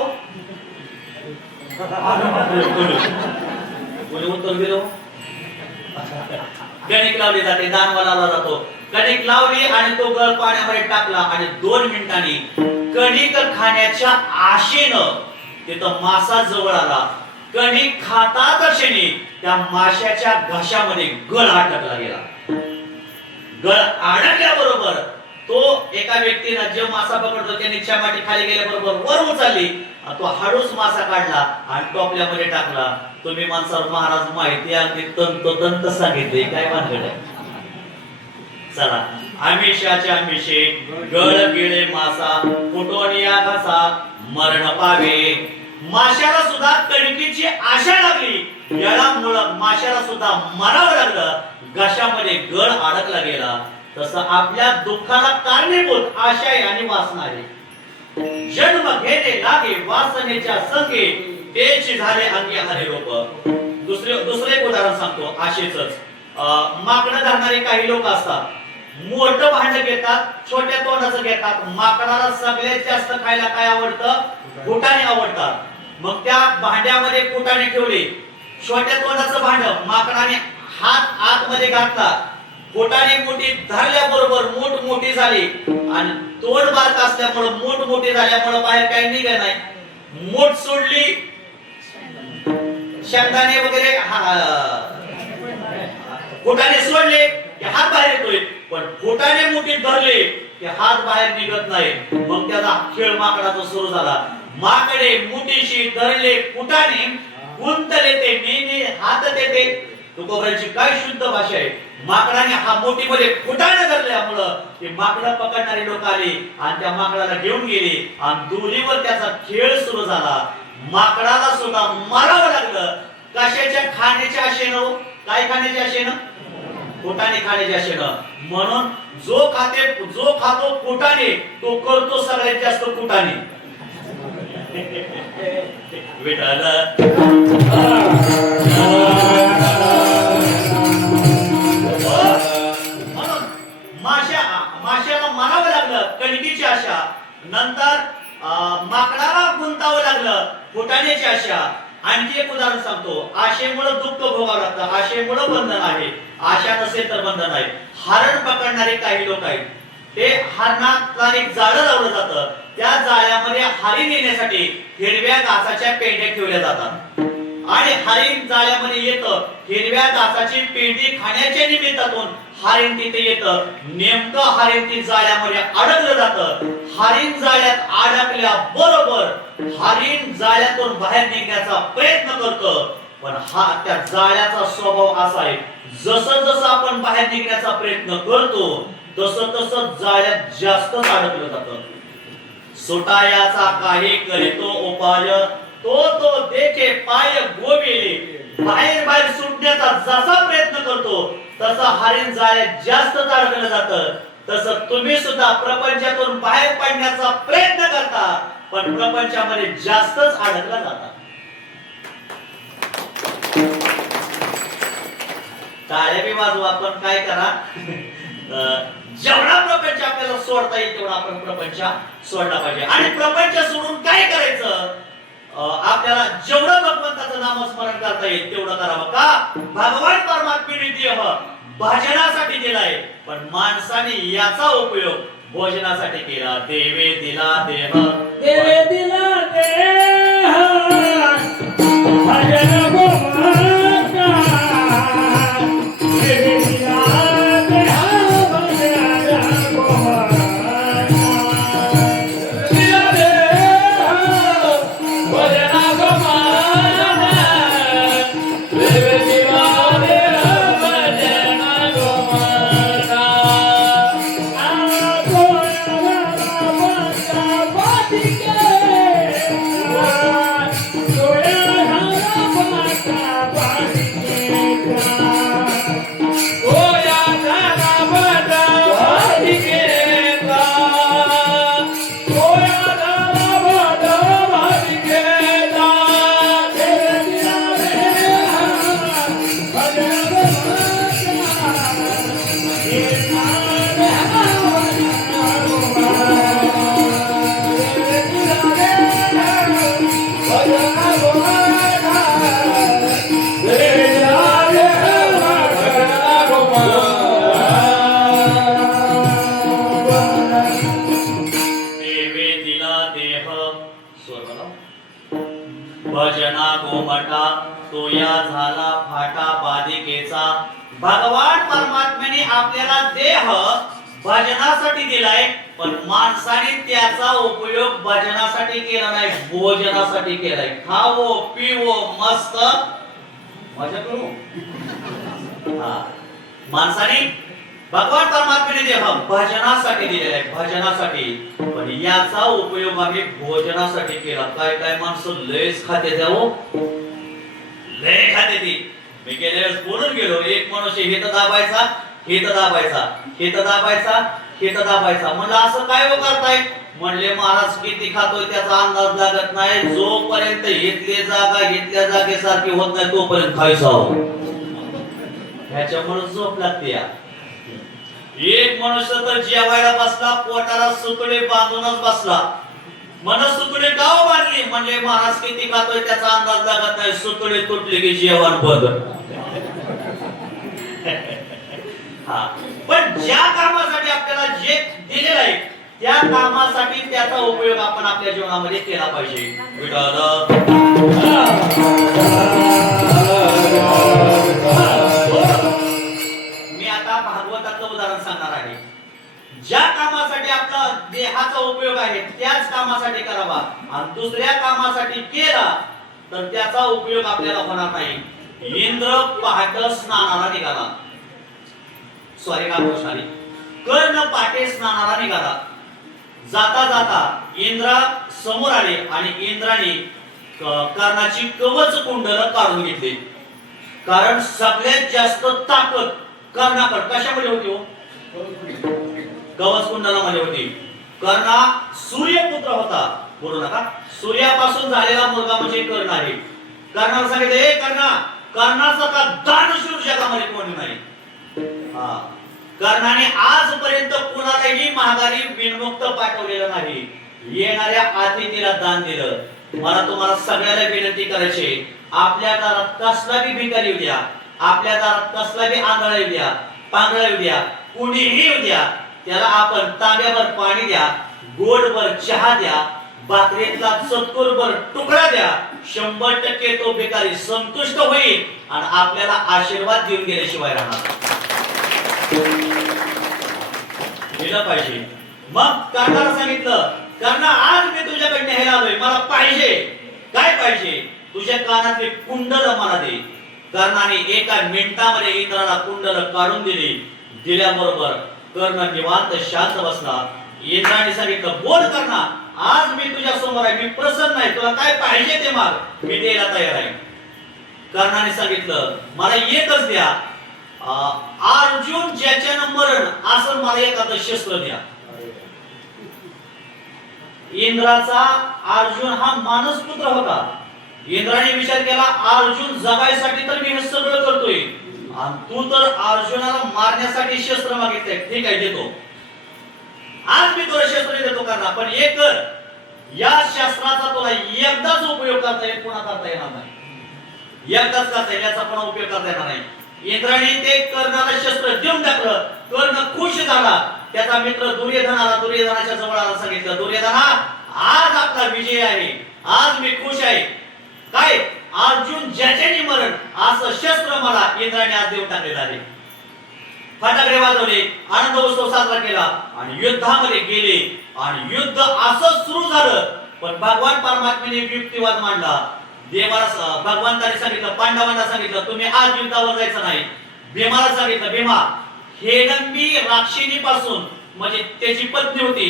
कणिक लावली जाते, दानवा लावला जातो. कणिक लावली आणि तो गळ पाण्यामध्ये टाकला आणि 2 मिनिटांनी कणिक खाण्याच्या आशेनं तिथं मासा जवळ आला. कणिक खातात क्षणी त्या माशाच्या घशामध्ये गळ अडकला गेला. गळ अडकल्याबरोबर तो एका व्यक्तीने जो मासा पकडतो त्याने चमाटी खाली गेल्याबरोबर वर उचलली, तो हाडूस मासा काढला आणि टोपल्यामध्ये टाकला. तुम्ही माणसावर महाराज माहिती अगदी तंतोतंत सांगितले, काय भानगड आहे? चला, आमिषाच्या आमिषे गळ गिळे मासा फुटोनिया घसा मरण पावे. माशाला सुद्धा कणकीची आशा लागली, गळामुळं माशाला सुद्धा मरावं लागलं, घशामध्ये गळ अडकला गेला. तसं आपल्या दुःखाला कारणीभूत आशा आहे आणि वासना आहे. जन्म घेणे लागे वासनेच्या संगे, तेच झाले अंगी हरे रोप. दुसरे एक उदाहरण सांगतो आशेचंच. माकडं धरणारे काही लोक असतात, मोठं भांड घेतात, छोट्या तोंडाचं घेतात. माकडाला सगळ्यात जास्त खायला काय आवडतं? फुटाणे आवडतात. मग त्या भांड्यामध्ये फुटाणे ठेवले, छोट्या तोंडाचं भांड, माकडाने हात आतमध्ये घातला, फुटाणे मोठी धरल्याबरोबर मूठ मोठी झाली आणि तोंड बारक असल्यामुळे मूठ मोठी झाल्यामुळे बाहेर काही निघत नाही. मूठ सोडली, शेंगदाणे वगैरे फुटाणे सोडले की हात बाहेर येतोय, पण फुटाणे मुठीत धरले की हात बाहेर निघत नाही. मग त्याचा खेळ माकडाचा सुरू झाला. माकडे मुठीशी धरले फुटाणे, गुंतले ते नेने हात देते. तुकोबराची काय शुद्ध भाषा आहे. माकडाने हा मोठीमध्ये फुटाणे धरल्यामुळं ते माकडं पकडणारे लोक आले आणि त्या माकडाला घेऊन गेले आणि दोरीवर त्याचा खेळ सुरू झाला. माकडाला सुद्धा मारावं लागलं. कशाच्या? खाण्याच्या आशेनं. काय खाण्याच्या आशेनं? पोटाने खाण्याच्या आशेनं. म्हणून जो खातो पोटाने तो करतो सगळ्यात जास्त पोटाने. विठाल म्हणून माशाला मारावं लागलं कणकीची आशा. नंतर माकडाला गुंतावं लागलं फुटाण्याची आशा. आणखी एक उदाहरण सांगतो. आशेमुळे दुःख भोगावं लागतं. आशेमुळे बंधन आहे. आशा नसेल तर बंधन आहे. हरण पकडणारे काही लोक आहेत. ते हरणाला एक जाळं लावलं जातं. त्या जाळ्यामध्ये हरिण येण्यासाठी हिरव्या घासाच्या पेंड्या ठेवल्या जातात आणि हरिण जाळ्यामध्ये येतं. हिरव्या घासाची पेंडी खाण्याच्या निमित्तातून हरिण तिथे येतं. नेमकं हरिण ती जाळ्यामध्ये अडकलं जातं. हरिण जाळ्यात अडकल्या बरोबर हरिण जाळ्यातून बाहेर निघण्याचा प्रयत्न करतं. पण त्या जाळ्याचा स्वभाव असा आहे, जसं जसं आपण बाहेर निघण्याचा प्रयत्न करतो तसं तसं जाळ्यात जास्त अडकलं जातं. सुटायाचा काही करीतो उपाय, तो देखे पाय गोविले. बाहेर सुटण्याचा जसा प्रयत्न करतो तसा हरिण जाळ्यात जास्त अडकलं जातं. तसं तुम्ही सुद्धा प्रपंचातून बाहेर पडण्याचा प्रयत्न करता, पण प्रपंचामध्ये जास्तच अडकला जाता. टाळ्या बी वाजवा, पण काय करा, जेवढा प्रपंच आपल्याला सोडता येईल तेवढा आपण प्रपंच सोडला पाहिजे. आणि प्रपंच सोडून काय करायचं? आपल्याला जेवढं भगवंताचं नामस्मरण करता येईल तेवढं करावं. का? भगवान परमात्म्याने देह भजनासाठी दिलाय, पण माणसाने याचा उपयोग भोजनासाठी केला. देवे दिला देह, देवे दिला देह भजन गोमाता. देवे दिला देह भजन गोमाता. दिला देह भजन गोमाता. देवे दिला देह भजन गोमाता. भजना गोमटा तोया झाला फाटा बाधिकेचा. भगवान परमात्म्याने आपल्याला देह भजनासाठी दिलाय, पण माणसाने त्याचा उपयोग भजनासाठी केला नाही, भोजनासाठी केलाय. खावो पिवो मस्त मजा करू. माणसाने भगवान परमात्म्याने देह भजनासाठी दिलेला आहे, भजनासाठी. पण याचा उपयोग आम्ही भोजनासाठी केला. काय काय माणसं लयच खाते द्यावो, लय खाते ती. मी गेल्या वेळेस बोलून गेलो. एक मनुष्य हे तर दाबायचा, हे तर दाबायचा, हे तर दाबायचा, हे तर दाबायचा. म्हणलं असं काय हो करताय? म्हणले महाराज किती खातोय त्याचा अंदाज लागत नाही. जोपर्यंत घेतल्या जागेसारखी होत नाही तोपर्यंत खायचं. ह्याच्यामुळे झोप लागते. एक मनुष्य तर जेवायला बसला, पोटाला सुतडे बांधूनच बसला. मन सुतडे गाव बांधली. म्हणजे महाराज किती खातोय त्याचा अंदाज लागत नाही. सुतडे तुटले की जेवण बंद. पण ज्या कामासाठी आपल्याला जे दिलेलं आहे त्या कामासाठी त्याचा उपयोग आपण आपल्या जीवनामध्ये केला पाहिजे. मी आता भागवताचं उदाहरण सांगणार आहे. ज्या कामासाठी आपला देहाचा उपयोग आहे त्याच कामासाठी करावा, आणि दुसऱ्या कामासाठी केला तर त्याचा उपयोग आपल्याला होणार नाही. इंद्र पहाट स्नानाला निघाला. कर्ण पाटे स्नानाला निघाला. जाता जाता इंद्रा समोर आले आणि इंद्राने कर्णाची कवच कुंडल काढून घेतली. कारण सगळ्यात जास्त ताकद कर्णाकडे कशामध्ये होती हो? कवच कुंडलामध्ये होती. कर्णा सूर्यपुत्र होता. बोलू नका, सूर्यापासून झालेला मुलगा म्हणजे कर्ण आहे. कर्णाला सांगितलं, ए कर्णा, कर्णासारखा दानशूर जगामध्ये कोणी नाही. कर्णाने आजपर्यंत कुणालाही माघारी बिनमुक्त पाठवलेलं नाही. येणाऱ्या अतिथीला दान दिलं. मला तुम्हाला सगळ्याला विनंती करायची, आपल्या दारात कसला बी भिकारी येऊ द्या, आपल्या दारात कसला बी आंधळा येऊ द्या, पांगळा येऊ द्या, कुणीही येऊ द्या, त्याला आपण तांब्याभर पाणी द्या, गोडभर चहा द्या, भाकरीतला चतुरभर तुकडा द्या, 100% तो भिकारी संतुष्ट होईल आणि आपल्याला आशीर्वाद देऊन गेल्याशिवाय राहणार दिलं पाहिजे. मग कर्णाला सांगितलं, कर्णा, आज मी तुझ्याकडे न्यायला आलोय, मला पाहिजे. काय पाहिजे? तुझ्या कानातले कुंडल मला दे. कर्णाने एका मिनिटामध्ये इंद्राला कुंडल काढून दिली. दिल्याबरोबर कर्ण निवांत शांत बसला. इंद्राने सांगितलं, बोल कर्णा, आज मी तुझ्या समोर आहे, मी प्रसन्न आहे, तुला काय पाहिजे ते माग, मी द्यायला तयार आहे. कर्णाने सांगितलं, मला एकच द्या, अर्जुन ज्याच्यानं मरण असं मला एखादं शस्त्र द्या. इंद्राचा अर्जुन हा मानसपुत्र होता. इंद्राने विचार केला, अर्जुन जगायसाठी तर मी हे सगळं करतोय आणि तू तर अर्जुनाला मारण्यासाठी शस्त्र मागितलंय. ठीक आहे, देतो. आज मी तुला शस्त्र देतो करणार, पण एक कर, या शस्त्राचा तुला एकदाच उपयोग करता येईल, पुन्हा करता येणार नाही. एकदाच करता येईल, याचा पुन्हा उपयोग करता येणार नाही. इंद्राने ते कर्णाला शस्त्र देऊन टाकलं. कर्ण खुश झाला. त्याचा मित्र दुर्योधनाला दुर्योधनाच्या जवळ आला. सांगितलं, दुर्योधना, आज आपला विजय आहे, आज मी खुश आहे. काय? अर्जुन ज्याच्याने मरण असं शस्त्र मला इंद्राने आज देऊन टाकलेलं आहे. फटाकडे वाजवले, आनंद उत्सव साजरा केला आणि युद्धामध्ये गेले आणि युद्ध असं सुरू झालं. पण भगवान परमात्म्याने युक्तिवाद मांडला. देवाला भगवंताने सांगितलं, पांडवांना सांगितलं, तुम्ही आज युद्धावर जायचं नाही. भीमाला सांगितलं, भीमा, हेडंबी राक्षिणीपासून, म्हणजे त्याची पत्नी होती,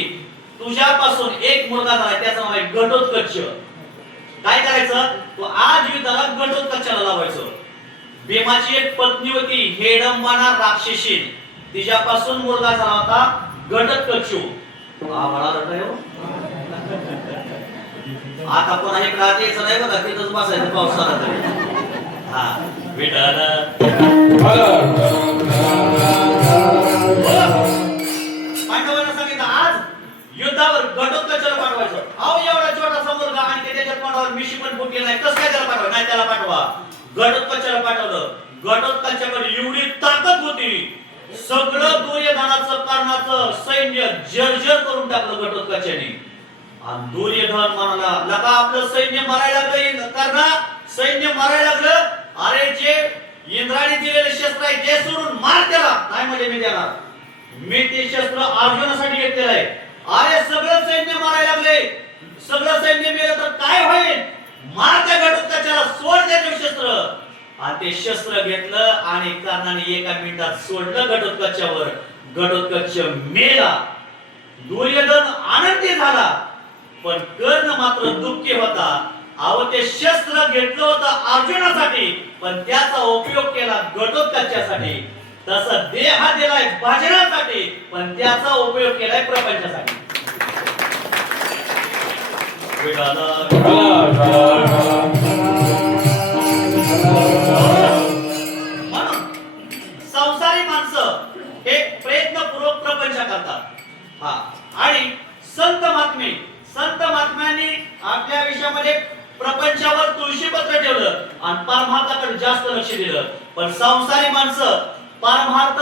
तुझ्यापासून एक मुलगा झाला, त्याचं नाव आहे घटोत्कच. काय करायचं? तो आज युद्धाला घटोत्कचाला लावायचं. भीमाची एक पत्नी होती हेडंबाना राक्षसी, तिच्यापासून मुलगा झाला होता घटोत्कच. आम्हाला रटायो आता कोणा हे राहत यायचं नाही बघा, तिथंच बसायचं पावसाला तरी. हा, विठाल पांडवांना सांगितलं, आज युद्धावर घटोत्कचाला पाठवायचं. अहो, एवढा छोटासा मुलगा आणि त्याच्या तोंडावर मिशी पण फुटली नाही, कसं काय त्याला पाठवा? नाही, त्याला पाठवा. घटोत्कचाला पाठवलं. घटोत्कचाकडे एवढी ताकद होती, सगळं दुर्योधनाचं कर्णाचं सैन्य जर्जर करून टाकलं घटोत्कचाने. आणि दुर्योधन म्हणाला, लका आपलं सैन्य मारायला लागलं, कर्णा सैन्य मारायला लागलं. अरे, जे इंद्राने दिलेले शस्त्र आहे ते सोडून मार त्याला. नाही म्हणजे मी देणार, मी ते शस्त्र अर्जुनासाठी घेतलेलं आहे. अरे, सगळं सैन्य मारायला लागले, सगळं सैन्य मेलं तर काय होईल? मार त्या घटोत्कचाला, सोड त्याचे शस्त्र. आणि ते शस्त्र घेतलं आणि कर्णाने एका मिनिटात सोडलं घटोत्कचावर. घटोत्कच मेला. दुर्योधन आनंदी झाला, पण कर्ण मात्र दुःखी होता. अहो, ते शस्त्र घेतलं होतं अर्जुनासाठी, पण त्याचा उपयोग केला घटोत्कचासाठी. तसं देह दिलाय भजनासाठी, पण त्याचा उपयोग केलाय प्रपंचासाठी. म्हणून संसारी माणसं हे प्रयत्नपूर्वक प्रपंच करतात. हा, आणि संत महात्म्यांनी आपल्या विषयामध्ये प्रपंचावर तुळशीपत्र ठेवलं आणि परमार्थाकडे जास्त लक्ष दिलं. पण संसारी माणसं परमार्थ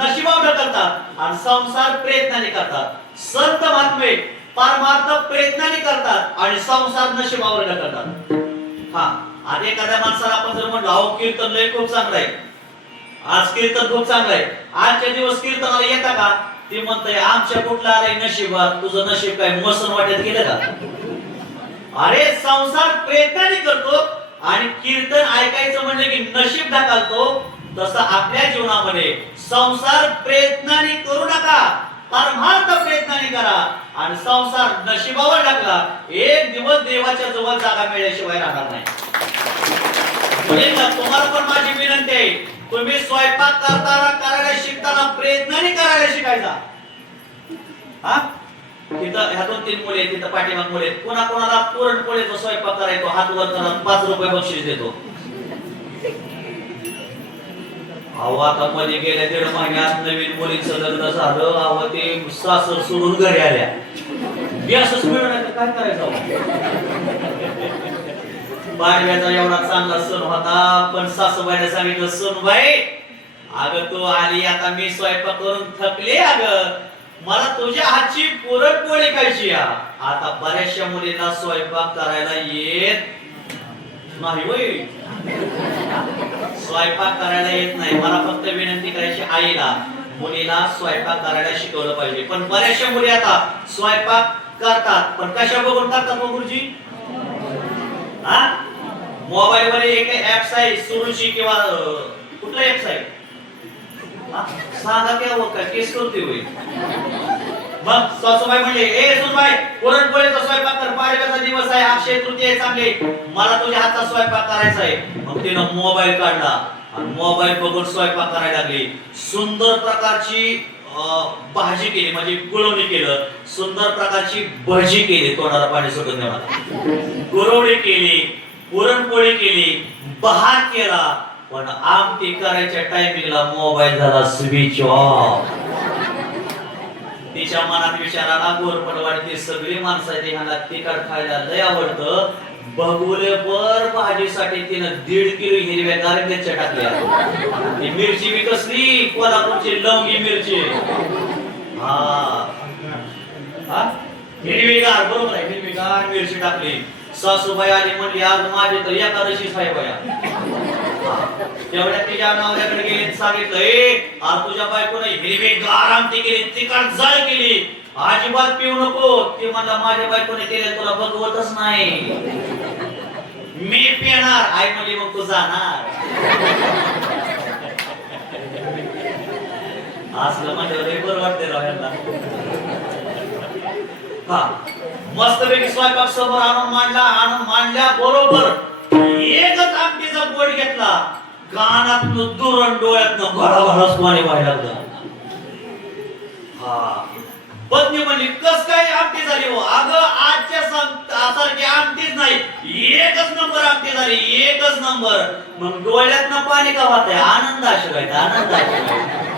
नशिबावर ढकलतात आणि संसार प्रयत्नाने करतात. संत महात्मे परमार्थ प्रयत्नाने करतात आणि संसार नशिबावर ढकलतात. हा, आज एखाद्या माणसाला आपण जर म्हणलं, अहो कीर्तन लय खूप चांगलं आहे, आज कीर्तन खूप चांगलं आहे, आजच्या दिवस कीर्तनाला येता का? ते म्हणतंय, आमच्या कुठला आलाय नशिबात, तुझं नशीब काय मसन वाटत गेलं का? अरे, संसार प्रयत्नाने करतो आणि कीर्तन ऐकायचं म्हणजे की नशीब ढकलतो. तसं आपल्या जीवनामध्ये संसार प्रयत्नाने करू नका, परमार्थ प्रयत्नाने करा आणि संसार नशिबावर टाकला एक दिवस देवाच्या जवळ जागा मिळाल्याशिवाय राहणार नाही. मुलींना तुम्हाला पण माझी विनंती आहे, तुम्ही स्वयंपाक करताना करायला शिकताना प्रयत्नाने करायला शिकायचा. हा तिथं ह्या 2-3 मुले तिथं पाठीमाग मुले कोणाला पुरणपोळीचा स्वयंपाक करायचो हात वर करून 5 रुपये बक्षीस देतो. अहो आता मध्ये गेल्या 1.5 महिन्यात नवीन मुलीचं लग्न झालं. अहो ते सासर सोडून घरी आल्या. गॅसच मिळणार तर काय करायचं. पाडव्याचा एवढा चांगला सण होता पण सासूबाईने सांगितलं सोनबाई अगं तू आली आता मी स्वयंपाक करून थकले अगं मला तुझ्या हातची पुरणपोळी खायची. आता बऱ्याचशा मुलींना स्वयंपाक करायला येत नाही होय. स्वयंपाक करायला येत नाही. मला फक्त विनंती करायची आईला मुलीला स्वयंपाक करायला शिकवलं पाहिजे. पण बऱ्याचशा मुली आता स्वयंपाक करतात पण कशा बघून करतात गुरुजी. हा मोबाईल वर एक ऍप्स आहे सुरुची किंवा कुठला ऍप्स आहे सांगा क्या होता केस करते होय. मग सासूबाई म्हणले ए सुनबाई पुरणपोळीचा स्वयंपाक कर पाडव्याचा दिवस आहे अक्षय तृतीया चांगले मला तुझ्या हातचा स्वयंपाक करायचा आहे. मग तिनं मोबाईल काढला आणि मोबाईल बघून स्वयंपाक करायला लागली. सुंदर प्रकारची भाजी केली म्हणजे गुळवणी केलं. सुंदर प्रकारची भजी केली तोंडाला पाणी सुटत नाही. गुळवणी केली पुरणपोळी केली बहार केला पण आमटी करायच्या टायमिंगला मोबाईल झाला स्विच ऑफ. तिच्या मनात विचार आला गोरपडवाडी सगळी माणसं आहेत ह्यांना तिखट खायला लय आवडतं. बघूले बर भाजीसाठी तिनं 1.5 किलो हिरव्या मिरच्या टाकल्या. ती मिरची बी कसली कोल्हापूरची लवंगी मिरची. हा हिरवीगार बरोबर आहे हिरवीगार मिरची टाकली. सासूबाई आली म्हणली आज माझी तर एकादशीच आहे बाया. तेवढ्या तिच्या नवऱ्याकडे गेले सांगितलं ए आज तुझ्या बायकोने हिरवीगार आमटी केली तिखट जाळ केली अजिबात पिऊ नको. ते म्हणला माझ्या बायकोने केले तुला बघवतच नाही मी पिणार. आई म्हणली मग तू जाणार. असलं म्हणलं बरं वाटते राहायला. हा मस्तपैकी स्वयंपाक समोर आणून मांडल्या बरोबर एकच आमटीचा बोट घेतला कानातनं दुरण डोळ्यातनं घडाघडाच पाणी व्हायला लागलं. हा पत्नी म्हणली कस काय आमटी झाली हो. अगं आजच्या सारखी आमटीच नाही एकच नंबर आमटी झाली एकच नंबर. मग डोळ्यातनं पाणी का वाहतंय आनंद आशिवाय आनंद आशिवाय.